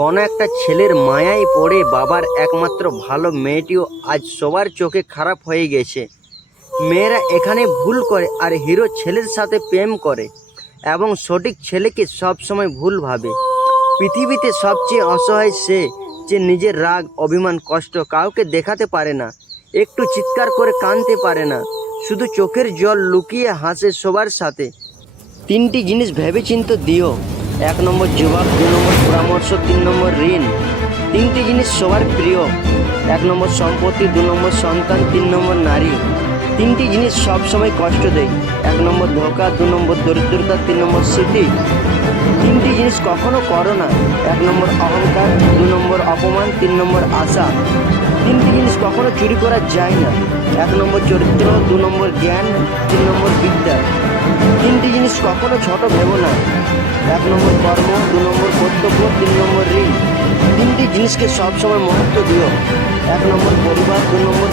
কোনো একটা ছেলের মায়ায় পড়ে বাবার একমাত্র ভালো মেয়েটিও আজ সবার চোখে খারাপ হয়ে গেছে। মেয়েরা এখানে ভুল করে আর হিরো ছেলের সাথে প্রেম করে এবং সঠিক ছেলেকে সবসময় ভুল ভাবে। পৃথিবীতে সবচেয়ে অসহায় সে, যে নিজের রাগ, অভিমান, কষ্ট কাউকে দেখাতে পারে না, একটু চিৎকার করে কাঁদতে পারে না, শুধু চোখের জল লুকিয়ে হাসে সবার সাথে। তিনটি জিনিস ভেবেচিন্তে দিও। 1 নম্বর জবাব, 2 নম্বর পরামর্শ, 3 নম্বর ঋণ। তিনটি জিনিস সবার প্রিয়। 1 নম্বর সম্পত্তি, 2 নম্বর সন্তান, 3 নম্বর নারী। তিনটি জিনিস সবসময় কষ্ট দেয়। 1 নম্বর ধোঁকা, 2 নম্বর দরিদ্রতা, 3 নম্বর স্মৃতি। তিনটি জিনিস কখনো করো না। 1 নম্বর অহংকার, 2 নম্বর অপমান, 3 নম্বর আশা। তিনটি জিনিস কখনো চুরি করা যায় না। 1 নম্বর চরিত্র, 2 নম্বর জ্ঞান, 3 নম্বর বিদ্যা। তিনটি জিনিস কখনো ছোট ভেবো না। 1 নম্বর কর্ম, 2 নম্বর কর্তব্য, 3 নম্বর ঋণ। তিনটি জিনিসকে সবসময় মহত্ব দিও। 1 নম্বর পরিবার, 2 নম্বর